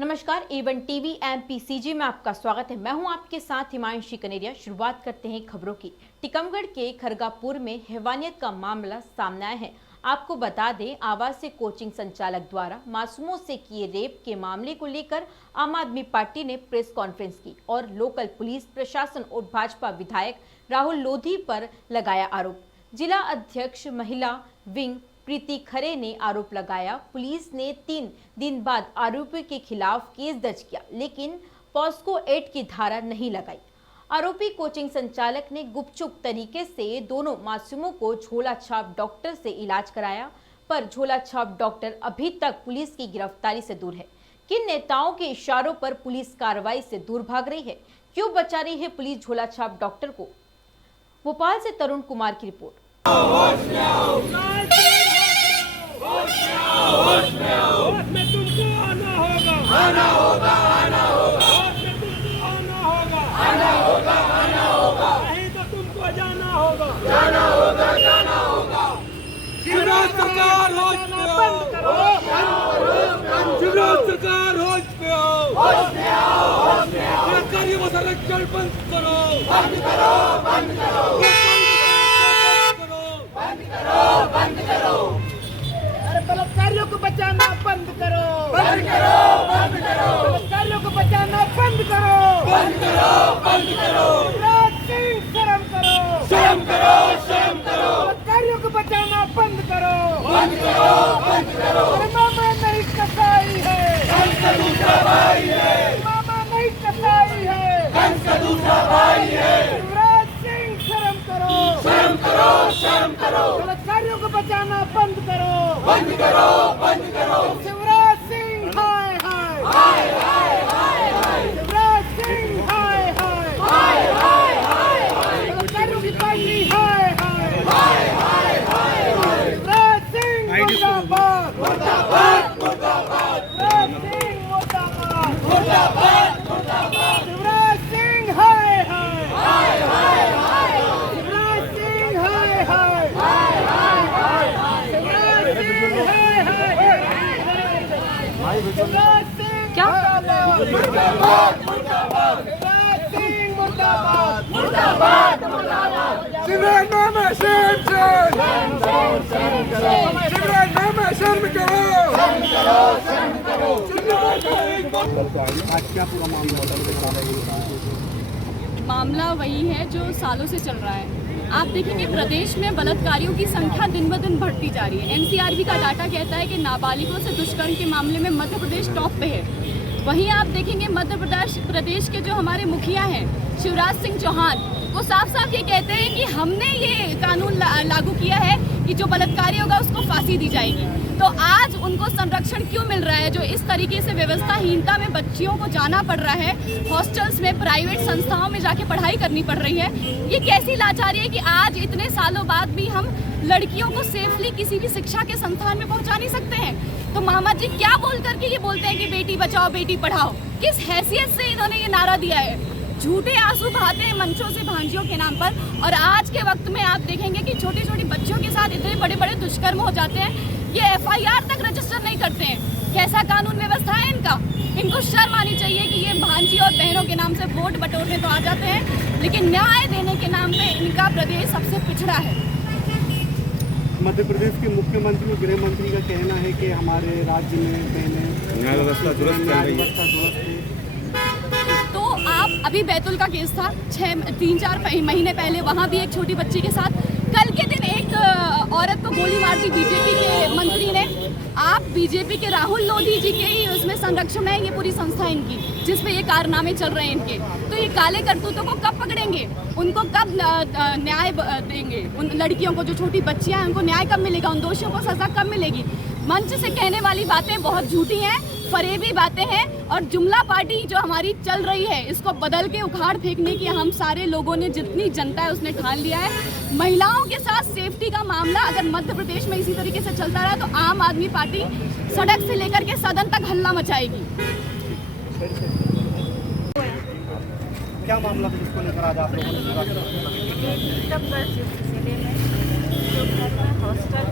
नमस्कार, A1 TV MPCG में आपका स्वागत है। मैं हूं आपके साथ हिमांशी कनेरिया। शुरुआत करते हैं खबरों की। टीकमगढ़ के खरगापुर में हैवानियत का मामला सामने आया है। आपको बता दें, आवासीय कोचिंग संचालक द्वारा मासूमों से किए रेप के मामले को लेकर आम आदमी पार्टी ने प्रेस कॉन्फ्रेंस की और लोकल पुलिस प्रशासन और भाजपा विधायक राहुल लोधी पर लगाया आरोप। जिला अध्यक्ष महिला विंग प्रीति खरे ने आरोप लगाया, पुलिस ने 3 दिन बाद आरोपी के खिलाफ केस दर्ज किया, लेकिन पॉस्को एक्ट की धारा नहीं लगाई। आरोपी कोचिंग संचालक ने गुपचुप तरीके से दोनों मासूमों को झोला छाप डॉक्टर से इलाज कराया, पर झोला छाप डॉक्टर अभी तक पुलिस की गिरफ्तारी से दूर है। किन नेताओं के इशारों पर पुलिस कार्रवाई से दूर भाग रही है? क्यों बचा रही है पुलिस झोला छाप डॉक्टर को? भोपाल से तरुण कुमार की रिपोर्ट। नहीं तो तुमको जाना होगा। शिवराज सरकार होश में आओ, शिवराज सरकार होश में आओ, सरकारी वो संरक्षण बंद करो, बंद करो। अरे बलात्कारियों को बचाना बंद करो, बलात्कारियों को बचाना बंद करो। शिवराज सिंह शर्म करो, बलात्कारियों को बचाना बंद करो। अरे मामा नहीं कसाई है, मामा नहीं कसाई है। शिवराज सिंह शर्म करो, बलात्कारियों को बचाना बंद करो। शिवराज सिंह हाय शिवराज सिंह हाय बलात्कारियों की पार्टी हाय शिवराज सिंह मुर्दाबाद, शिवराज सिंह मुर्दाबाद, शिवराज सिंह हाय शिवराज सिंह हाय क्या शिवराज मामा शर्म करो। आज क्या पूरा मामला वही है जो सालों से चल रहा है। आप देखेंगे प्रदेश में बलात्कारियों की संख्या दिन ब दिन बढ़ती जा रही है। NCRB का डाटा कहता है कि नाबालिगों से दुष्कर्म के मामले में मध्य प्रदेश टॉप पे है। वहीं आप देखेंगे मध्य प्रदेश के जो हमारे मुखिया हैं शिवराज सिंह चौहान, वो साफ साफ ये कहते हैं कि हमने ये कानून लागू किया है कि जो बलात्कारी होगा उसको फांसी दी जाएगी। तो आज उनको संरक्षण क्यों मिल रहा है? जो इस तरीके से व्यवस्थाहीनता में बच्चियों को जाना पड़ रहा है, हॉस्टल्स में, प्राइवेट संस्थाओं में जाके पढ़ाई करनी पड़ रही है, ये कैसी लाचारी है कि आज इतने सालों बाद भी हम लड़कियों को सेफली किसी भी शिक्षा के संस्थान में पहुंचा नहीं सकते हैं। तो मामा जी क्या बोल करके ये बोलते हैं कि बेटी बचाओ बेटी पढ़ाओ? किस हैसियत से इन्होंने ये नारा दिया है? झूठे आंसू बहाते हैं मंचों से भांजियों के नाम पर। और आज के वक्त में आप देखेंगे कि छोटी छोटी बच्चियों के साथ इतने बड़े बड़े दुष्कर्म हो जाते हैं, ये FIR तक रजिस्टर नहीं करते हैं। कैसा कानून व्यवस्था है इनका? इनको शर्म आनी चाहिए कि ये भांजी और बहनों के नाम से वोट बटोरने तो आ जाते हैं, लेकिन न्याय देने के नाम पे इनका प्रदेश सबसे पिछड़ा है। मध्य प्रदेश के मुख्यमंत्री और गृह मंत्री का कहना है कि हमारे राज्य में न्याय व्यवस्था दुरुस्त है। तो आप अभी बैतूल का केस था 3-4 महीने पहले, वहाँ भी एक छोटी बच्ची के साथ कल के दिन एक औरत को गोली मार दी बीजेपी के मंत्री ने। आप बीजेपी के राहुल लोधी जी के ही उसमें संरक्षण है ये पूरी संस्था इनकी, जिसपे ये कारनामे चल रहे हैं इनके। तो ये काले करतूतों को कब पकड़ेंगे? उनको कब न्याय देंगे? उन लड़कियों को, जो छोटी बच्चियां हैं, उनको न्याय कब मिलेगा? उन दोषियों को सजा कब मिलेगी? मंच से कहने वाली बातें बहुत झूठी हैं, फरेबी बातें हैं, और जुमला पार्टी जो हमारी चल रही है इसको बदल के उखाड़ फेंकने की हम सारे लोगों ने, जितनी जनता है उसने ठान लिया है। महिलाओं के साथ सेफ्टी का मामला अगर मध्य प्रदेश में इसी तरीके से चलता रहा तो आम आदमी पार्टी सड़क से लेकर के सदन तक हल्ला मचाएगी। क्या मामला था जिसको लेकर आज आप लोगों ने टीकमगढ़ जिले में जो घर में हॉस्टल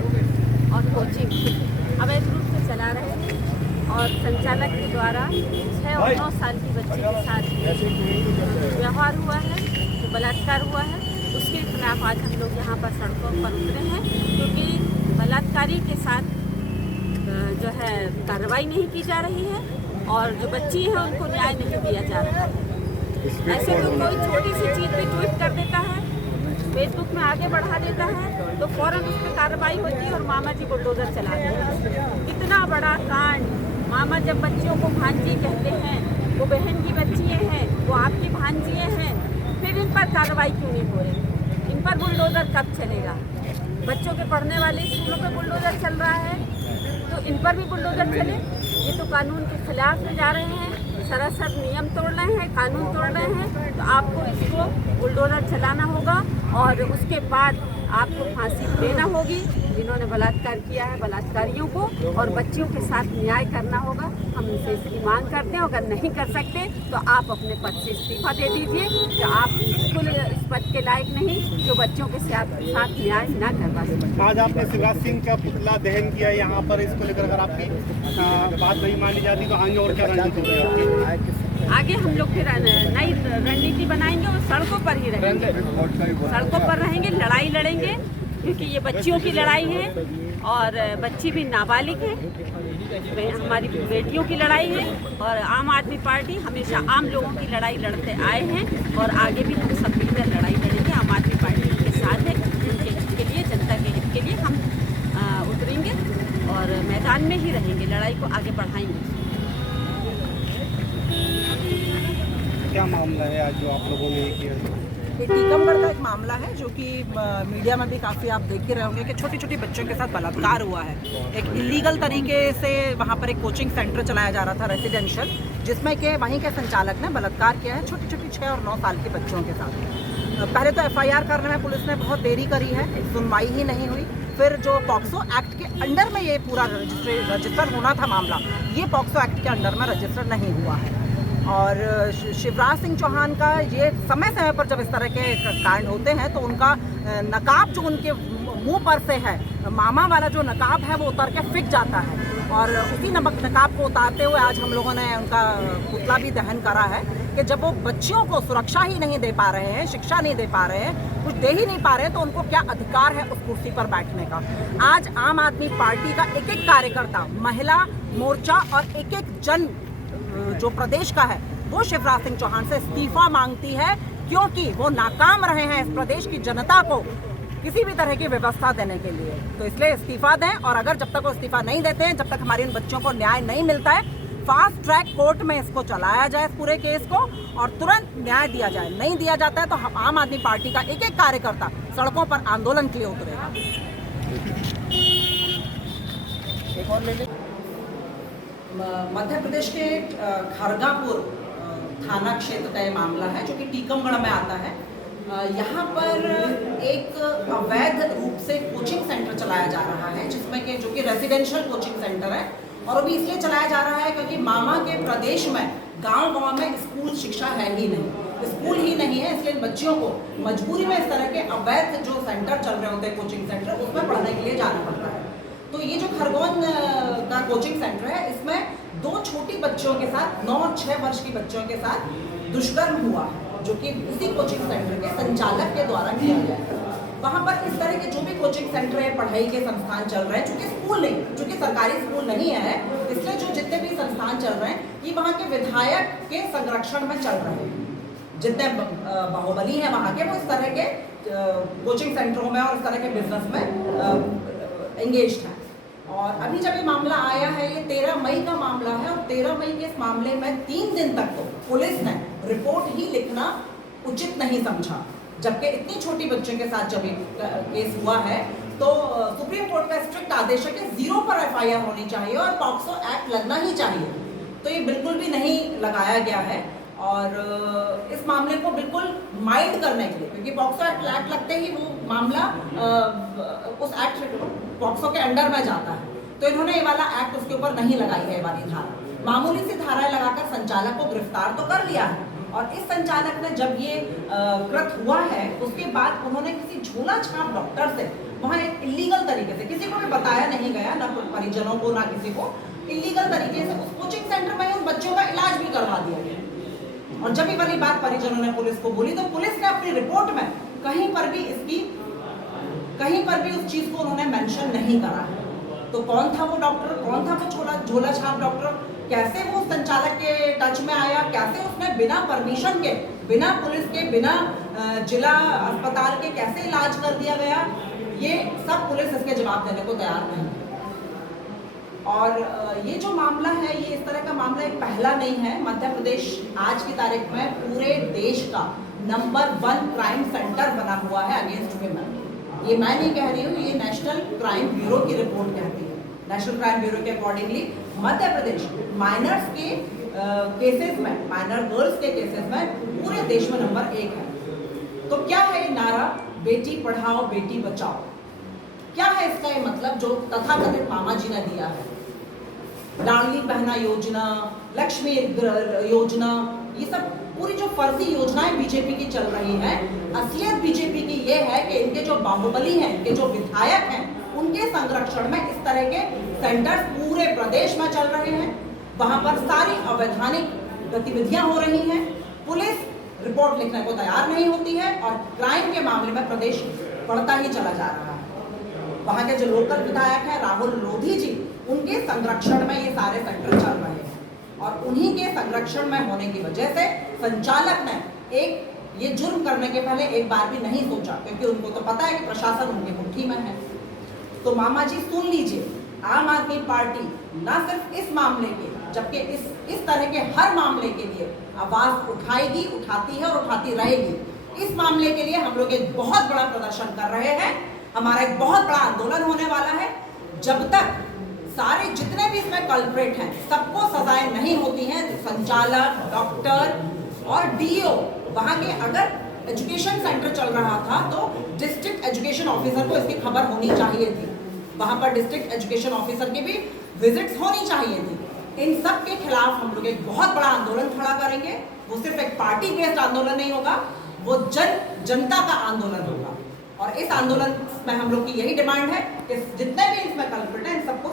और कोचिंग अवैध रूप से चला रहे थे, और संचालक के द्वारा 6 और 9 साल की बच्ची के साथ व्यवहार हुआ है, जो बलात्कार हुआ है, उसके खिलाफ आज हम लोग यहाँ पर सड़कों पर उतरे हैं, क्योंकि बलात्कारी के साथ जो है कार्रवाई नहीं की जा रही है और जो बच्ची है उनको न्याय नहीं दिया जा रहा है। ऐसे तो कोई छोटी सी चीज़ भी ट्वीट कर देता है, फेसबुक में आगे बढ़ा देता है, तो फौरन उस पर कार्रवाई होती है और मामा जी बुलडोजर चलाते हैं। इतना बड़ा कांड, मामा जब बच्चियों को भांजी कहते हैं, वो बहन की बच्चियाँ हैं, वो आपकी भांजियाँ हैं, फिर इन पर कार्रवाई क्यों नहीं हो रही? इन पर बुलडोजर कब चलेगा? बच्चों के पढ़ने वाले स्कूलों पर बुलडोजर चल रहा है, तो इन पर भी बुलडोजर चले? ये तो कानून के खिलाफ में जा रहे हैं, सरासर नियम तोड़ रहे हैं, कानून तोड़ रहे हैं। तो आपको इसको बुलडोजर चलाना होगा और उसके बाद आपको फांसी देना होगी जिन्होंने बलात्कार किया है, बलात्कारियों को, और बच्चियों के साथ न्याय करना होगा। हम इनसे इसकी मांग करते हैं। अगर नहीं कर सकते तो आप अपने पद से इस्तीफा दे दीजिए, कि आप बिल्कुल इस पद के लायक नहीं जो बच्चों के साथ न्याय ना करवा सकें। आज आपने शिवराज सिंह का पुतला दहन किया यहाँ पर, इसको लेकर अगर आपकी बात नहीं मानी जाती तो आगे और क्या रणनीति होगी आपकी? आगे हम लोग फिर नई रणनीति बनाएंगे और सड़कों पर ही रहेंगे, सड़कों पर रहेंगे, लड़ाई लड़ेंगे, क्योंकि ये बच्चियों की लड़ाई है और बच्ची भी नाबालिग है, हमारी बेटियों की लड़ाई है। और आम आदमी पार्टी हमेशा आम लोगों की लड़ाई लड़ते आए हैं और आगे भी हम सब मिलकर लड़ाई लड़ेंगे। आम आदमी पार्टी के साथ है, उनके हित के लिए, जनता के हित के लिए हम उतरेंगे और मैदान में ही रहेंगे, लड़ाई को आगे बढ़ाएंगे। क्या मामला है आज जो आप लोगों ने किया? ये टीकमगढ़ का एक मामला है जो कि मीडिया में भी काफ़ी आप देख ही रहे होंगे कि छोटी छोटी बच्चों के साथ बलात्कार हुआ है। एक इलीगल तरीके से वहाँ पर एक कोचिंग सेंटर चलाया जा रहा था रेसिडेंशियल, जिसमें कि वहीं के संचालक ने बलात्कार किया है छोटी छोटी 6 और 9 साल के बच्चों के साथ। पहले तो FIR करने में पुलिस ने बहुत देरी करी है, सुनवाई ही नहीं हुई। फिर जो पॉक्सो एक्ट के अंडर में ये पूरा रजिस्टर होना था मामला, ये पॉक्सो एक्ट के अंडर में रजिस्टर नहीं हुआ है। और शिवराज सिंह चौहान का ये समय समय पर जब इस तरह के कांड होते हैं तो उनका नकाब जो उनके मुंह पर से है, मामा वाला जो नकाब है, वो उतर के फिक जाता है। और उसी नकाब को उतारते हुए आज हम लोगों ने उनका पुतला भी दहन करा है कि जब वो बच्चियों को सुरक्षा ही नहीं दे पा रहे हैं, शिक्षा नहीं दे पा रहे हैं, कुछ दे ही नहीं पा रहे हैं, तो उनको क्या अधिकार है उस कुर्सी पर बैठने का। आज आम आदमी पार्टी का एक एक कार्यकर्ता, महिला मोर्चा और एक एक जन जो प्रदेश का है, वो शिवराज सिंह चौहान से इस्तीफा मांगती है, क्योंकि वो नाकाम रहे हैं इस प्रदेश की जनता को किसी भी तरह की व्यवस्था देने के लिए। तो इसलिए इस्तीफा दें, और अगर जब तक वो इस्तीफा नहीं देते हैं, जब तक हमारी इन बच्चों को न्याय नहीं मिलता है, फास्ट ट्रैक कोर्ट में इसको चलाया जाए इस पूरे केस को और तुरंत न्याय दिया जाए। नहीं दिया जाता है तो हम आम आदमी पार्टी का एक एक कार्यकर्ता सड़कों पर आंदोलन के लिए उतरेगा। मध्य प्रदेश के खरगापुर थाना क्षेत्र का ये मामला है जो कि टीकमगढ़ में आता है। यहाँ पर एक अवैध रूप से कोचिंग सेंटर चलाया जा रहा है, जिसमें कि जो कि रेजिडेंशियल कोचिंग सेंटर है, और वो भी इसलिए चलाया जा रहा है क्योंकि मामा के प्रदेश में गांव-गांव में स्कूल शिक्षा है ही नहीं, स्कूल ही नहीं है, इसलिए बच्चियों को मजबूरी में इस तरह के अवैध जो सेंटर चल रहे होते हैं कोचिंग सेंटर, उसमें पढ़ने के लिए जाना पड़ता है। तो ये जो खरगोन का कोचिंग सेंटर है, इसमें 2 छोटी बच्चियों के साथ 9 और 6 वर्ष की बच्चियों के साथ दुष्कर्म हुआ है, जो कि उसी कोचिंग सेंटर के संचालक के द्वारा किया गया है। वहाँ पर इस तरह के जो भी कोचिंग सेंटर है, पढ़ाई के संस्थान चल रहे हैं, चूँकि स्कूल नहीं, चूँकि सरकारी स्कूल नहीं है, इसलिए जो जितने भी संस्थान चल रहे हैं, ये वहाँ के विधायक के संरक्षण में चल रहे हैं। जितने बाहुबली हैं वहाँ के, वो इस तरह के कोचिंग सेंटरों में और इस तरह के बिजनेस में एंगेज्ड हैं। और अभी जब ये मामला आया है, ये 13 मई का मामला है, और 13 मई के इस मामले में 3 दिन तक तो पुलिस ने रिपोर्ट ही लिखना उचित नहीं समझा, जबकि इतनी छोटी बच्चों के साथ जब केस हुआ है तो सुप्रीम कोर्ट का स्ट्रिक्ट आदेश है कि 0 पर FIR होनी चाहिए और पॉक्सो एक्ट लगना ही चाहिए। तो ये बिल्कुल भी नहीं लगाया गया है, और इस मामले को बिल्कुल माइंड करने के लिए, क्योंकि पॉक्सो एक्ट लगते ही वो मामला उस एक्ट पॉक्सो के अंडर में जाता है, तो इन्होंने ये वाला एक्ट उसके ऊपर नहीं लगाई है। ये वाली धारा, मामूली सी धाराएं लगाकर संचालक को गिरफ्तार तो कर लिया है, और इस संचालक ने जब ये कृत हुआ है, उसके बाद उन्होंने किसी झोला छाप डॉक्टर से वहाँ एक इलीगल तरीके से, किसी को भी बताया नहीं गया, ना परिजनों को ना किसी को, इलीगल तरीके से उस कोचिंग सेंटर में उन बच्चों का इलाज भी करवा दिया गया। और जब ये वाली बात परिजनों ने पुलिस को बोली तो पुलिस ने अपनी रिपोर्ट में कहीं पर भी उस चीज को उन्होंने मेंशन नहीं करा है। तो कौन था वो डॉक्टर, कौन था वो झोला छाप डॉक्टर, कैसे वो संचालक के टच में आया, कैसे उसने बिना परमिशन के, बिना पुलिस के, बिना जिला अस्पताल के कैसे इलाज कर दिया गया, ये सब पुलिस इसके जवाब देने को तैयार नहीं है। और ये जो मामला है, ये इस तरह का मामला एक पहला नहीं है। मध्य प्रदेश आज की तारीख में पूरे देश का नंबर 1 क्राइम सेंटर बना हुआ है अगेंस्ट विमेन। ये मैं नहीं कह रही हूँ, ये नेशनल क्राइम ब्यूरो की रिपोर्ट कहती है। नेशनल क्राइम ब्यूरो के अकॉर्डिंगली मध्य प्रदेश माइनर्स के केसेस में, माइनर गर्ल्स के केसेस में पूरे देश में नंबर 1 है। तो क्या है ये नारा बेटी पढ़ाओ बेटी बचाओ, क्या है इसका ये मतलब जो तथाकथित मामा जी ने दिया है? लाडली बहना योजना, लक्ष्मी योजना, ये सब पूरी जो फर्जी योजनाएं बीजेपी की चल रही है, असलियत बीजेपी की ये है कि इनके जो बाहुबली हैं, इनके जो विधायक हैं, उनके संरक्षण में इस तरह के सेंटर्स पूरे प्रदेश में चल रहे हैं। वहां पर सारी अवैधानिक गतिविधियां हो रही हैं। पुलिस रिपोर्ट लिखने को तैयार नहीं होती है और क्राइम के मामले में प्रदेश बढ़ता ही चला जा रहा है। वहां के जो लोकल विधायक हैं राहुल लोधी जी, उनके संरक्षण में ये सारे सेंटर चल रहे हैं और उन्हीं के संरक्षण में होने की वजह से संचालक ने ये जुर्म करने के पहले एक बार भी नहीं सोचा, क्योंकि उनको तो पता है कि प्रशासन उनकी मुट्ठी में है। तो मामा जी सुन लीजिए, आम आदमी पार्टी ना सिर्फ इस मामले के, जबकि इस तरह के हर मामले के लिए आवाज उठाएगी, उठाती है और उठाती रहेगी। इस मामले के लिए हम लोग एक बहुत बड़ा प्रदर्शन कर रहे हैं, हमारा एक बहुत बड़ा आंदोलन होने वाला है। जब तक सारे जितने भी इसमें कल्प्रेट हैं सबको सजाएं नहीं होती हैं, संचालक, डॉक्टर और डीओ, वहां के अगर एजुकेशन सेंटर चल रहा था तो डिस्ट्रिक्ट एजुकेशन ऑफिसर को इसकी खबर होनी चाहिए थी, वहां पर डिस्ट्रिक्ट एजुकेशन ऑफिसर की भी विजिट्स होनी चाहिए थी। इन सब के खिलाफ हम लोग एक बहुत बड़ा आंदोलन खड़ा करेंगे। वो सिर्फ एक पार्टी बेस्ड आंदोलन नहीं होगा, वो जनता का आंदोलन होगा। और इस आंदोलन में हम लोग की यही डिमांड है कि जितने भी इसमें कल्प्रिट हैं इन सबको